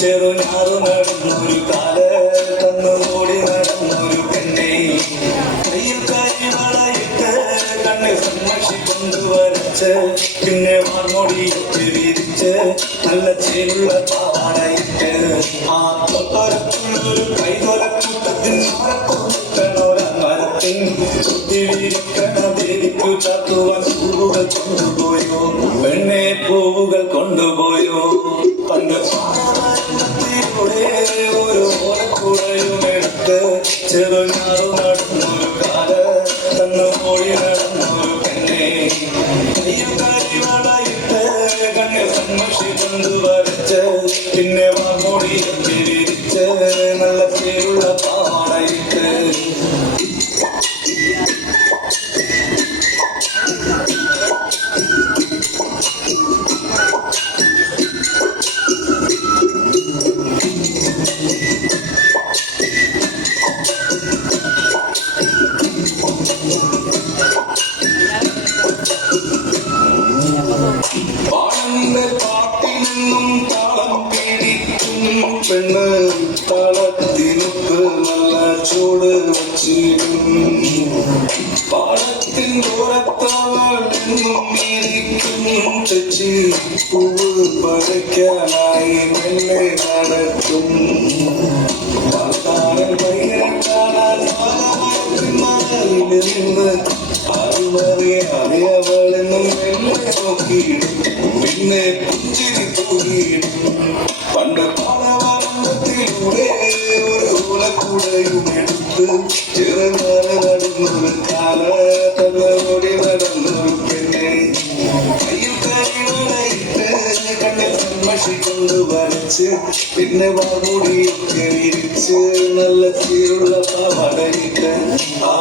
ചെറുനാറു നടന്നൊരു കാല് തന്നുകൂടി നടന്നൊരു പെണ്ണെ കയ്യിൽ കരിവളയിട്ട് കണ്ണിൽ സമ്മക്ഷി കൊണ്ടുവരച്ച് പിന്നെ വാർമൊടിയിട്ട് വിരിച്ച് നല്ല ചേരുള്ള പാവാടയിട്ട് ആ തൊട്ടൊരക്കുള്ളൊരു കൈതൊലക്കൂട്ടത്തിൻ മരത്തിൻ കുത്തിവിരിക്കണ ദേവിക്കു ചാത്തുവാൻ പൂവുകൾ കൊണ്ടുപോയോ പെണ്ണെ പൂവുകൾ കൊണ്ടുപോയോ പണ്ട് ഒരു ഓലക്കൂടയുമെടുത്ത് ചെറുനാറു നടന്നൊരു കാല് തന്നുകൂടി നടന്നൊരു പെണ്ണെ കയ്യിൽ കരിവളയിട്ട് കണ്ണിൽ സമ്മക്ഷി കൊണ്ടുവരച്ച് പിന്നെ വാർമൊടിയിട്ട് വിരിച്ച് നല്ല ചേരുള്ള പാവാടയിട്ട് പാട്ടിനെന്നും താളം പിടിക്കും പെണ്ണ് താളത്തിനൊത്ത് നല്ല ചൂട് വച്ചിരും പാടത്തിൻ ദൂരത്താളെന്നും ഇരിക്കും തെച്ചി പൂവ് പറിക്കാനായി മെല്ലെ നടക്കും പാത്താരൻ പയ്യനെ കാണാൻ നിന്ന് അറിയാതെ അവളെന്നും മെല്ലെ നോക്കിയിടും പിന്നെ പുഞ്ചിരി തൂകിയിടും പണ്ട് പാലവാരത്തിലൂടെ ഒരു ഓലക്കൂടയുമെടുത്ത് ചെറുനാറ് നടന്നൊരു കാല തന്നോടി നടന്നൊരു പെണ്ണെ കയ്യിൽ കരിവളയിട്ട് കണ്ണിൽ സമ്മക്ഷി കൊണ്ടുവരച്ച് പിന്നെ വാർമൂടിയൊക്കെ വിരിച്ച് നല്ല ചീരുള്ള പാവാടയിട്ട് ആ